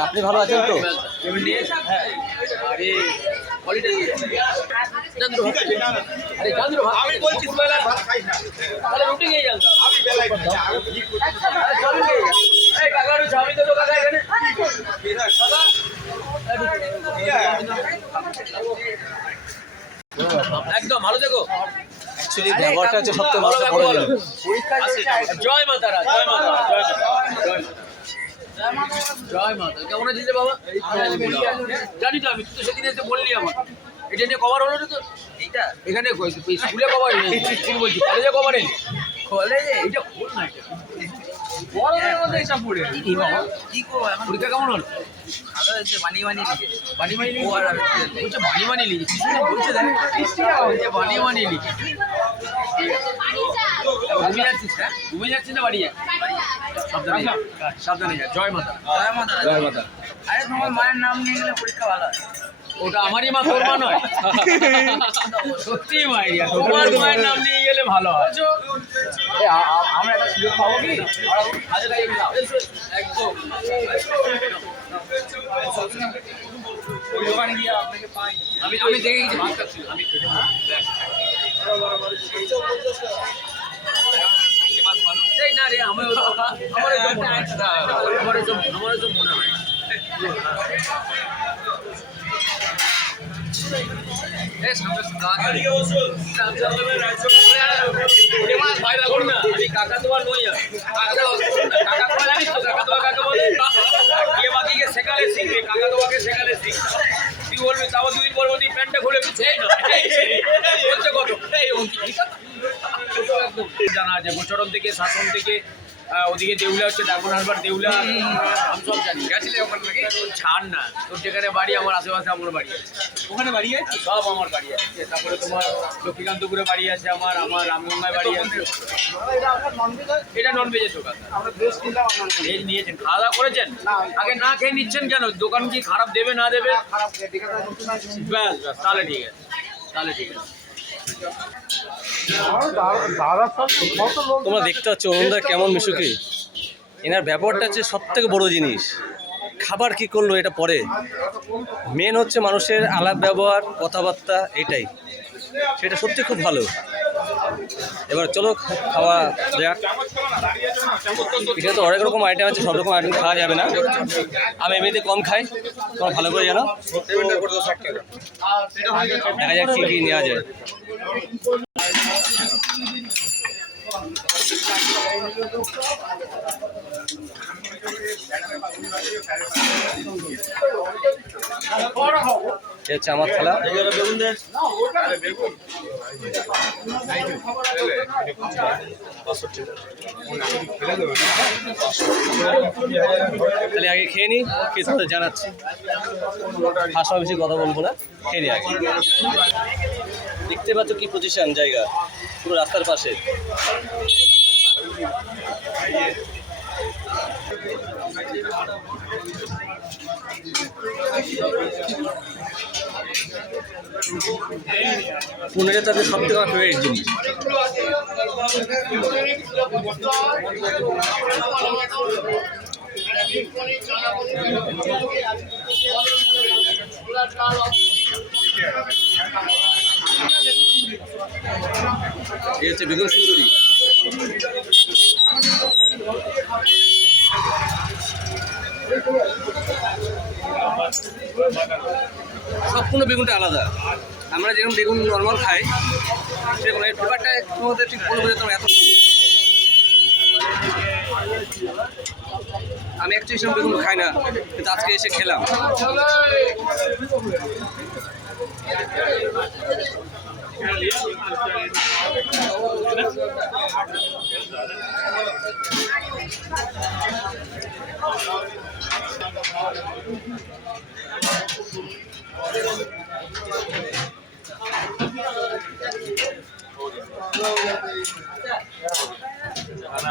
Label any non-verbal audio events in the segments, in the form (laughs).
আপনি ভালো আছেন তো? হ্যাঁ। আমি বলছি ভাত খাই না তাহলে রুটি যান আমি বেলায় কাকা, তো, কাকা, এখানে। একদম ভালো থেকো। অ্যাকচুয়ালি ব্যবহারটা হচ্ছে সবথেকে ভালো বড় থাকো, বড় ভালো। জিনিস জয় মাতারা জয় মাতা জয় মাতা জয় মাতা জয় মাতা কেমন আছিস বাবা? জানি তো আমি তুই তো সেদিন এসে বললি আমার। এটা নিয়ে কভার হলো না তো এইটা? এখানে স্কুলে কভার (laughs) ঠিক বলছি কলেজে কভার এলি কলেজে? এটা খোল না এটা। বড়দের মধ্যে এটা পড়ে কি বাবা কি করব এখন পরীক্ষা কেমন হলো? ভালো হয়েছে বানি বানি লিখে। বানি বানি লিখে? বলছে বানি বানি লিখে। কিছু না বলছে দেখ বলছে বানি বানি লিখে। ঘুমিয়ে যাচ্ছিস হ্যাঁ? ঘুমিয়ে যাচ্ছিস না বাড়ি যা? সাবধানে যা। সাবধানে যা। জয় মাতা। জয় মাতা। জয় মাতা। আরে তোমার মায়ের নাম নিয়ে গেলে পরীক্ষা ভালো হয়। ওটা আমারই মা তোর মা নয় সত্যি মাইয়া তোমার মায়ের নাম নিয়ে গেলে ভালো হয়। আমরা একটা সুযোগ পাবো কি? একদম। আমি আমি দেখে গেছি আমি না রে আমার আমার মনে হয় তুই বলবি তাও দুদিন পর প্যান্টটা খুলে একদম জানা আছে গোচরণ থেকে শাসন থেকে ওদিকে দেউলা হচ্ছে ডাকন হারবার দেউলা আমি সব জানি। গেছিলে ওখানে নাকি? ছাড় না তোর যেখানে বাড়ি আমার আশেপাশে আমার বাড়ি আছে। ওখানে বাড়ি আছে? সব আমার বাড়ি আছে। তারপরে তোমার লক্ষ্মীকান্তপুরে বাড়ি আছে আমার আমার রামগঙ্গায় বাড়ি আছে। এটা নন ভেজের দোকান। ভেজ নিয়েছেন। খাওয়া দাওয়া করেছেন? আগে না খেয়ে নিচ্ছেন কেন? দোকান কি খারাপ দেবে না দেবে? ব্যাস ব্যাস তাহলে ঠিক আছে। তাহলে ঠিক আছে। তোমরা দেখতে পাচ্ছ অরুণদা কেমন মিশুকি। এনার ব্যাপারটা হচ্ছে সব থেকে বড় জিনিস। খাবার কি করল এটা পরে? মেন হচ্ছে মানুষের আলাপ ব্যবহার কথাবার্তা এটাই। সেটা সত্যি খুব ভালো। এবার চলো খাওয়া যাক। এখানে তো অনেক রকম আইটেম আছে সব রকম আইটেম খাওয়া যাবে না। আমি এমনিতে কম খাই তোমার ভালো করে জানো। দেখা যাক কী কী নেওয়া যায়। হচ্ছে আমার থালা তাহলে আগে খেয়ে নিই কিছু তো জানাচ্ছি। হাসা বেশি কথা বলব না, খেয়ে নিই আগে। দেখতে পাচ্ছ কি পজিশন জায়গা পুরো রাস্তার পাশে। পুনের তাদের সব থেকে ফেভারিট জিনিস এই হচ্ছে বেগুন সুন্দরী। সম্পূর্ণ বেগুনটা আলাদা। আমরা যেরকম বেগুন নর্মাল খাই, সেরকম এর ব্যাপারটা তোমাদের ঠিক কোনো বোঝাতে এত আমি অ্যাকচুয়ালি সেরকম বেগুন খাই না, কিন্তু আজকে এসে খেলাম। পাও না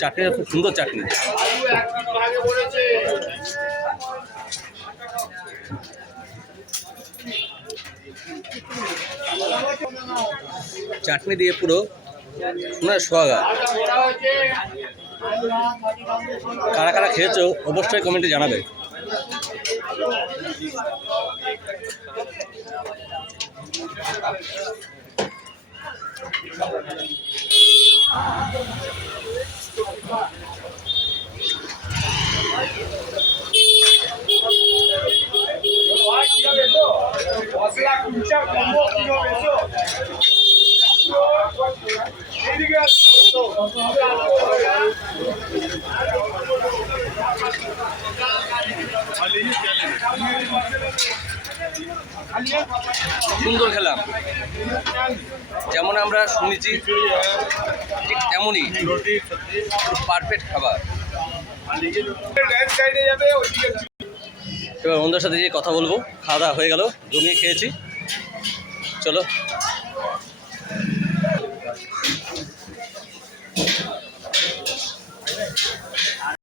চাটনিটা খুব সুন্দর চাটনি। চাটনি দিয়ে পুরো সোনার সোহাগা। কারা কারা খেয়েছো অবশ্যই কমেন্টে জানাবে। সুন্দর খেলা। যেমন আমরা শুনেছি, ঠিক তেমনই পারফেক্ট খাবার। এবার বন্ধুদের সাথে গিয়ে কথা বলব। খাওয়া দাওয়া হয়ে গেল জমিয়ে খেয়েছি। চলো।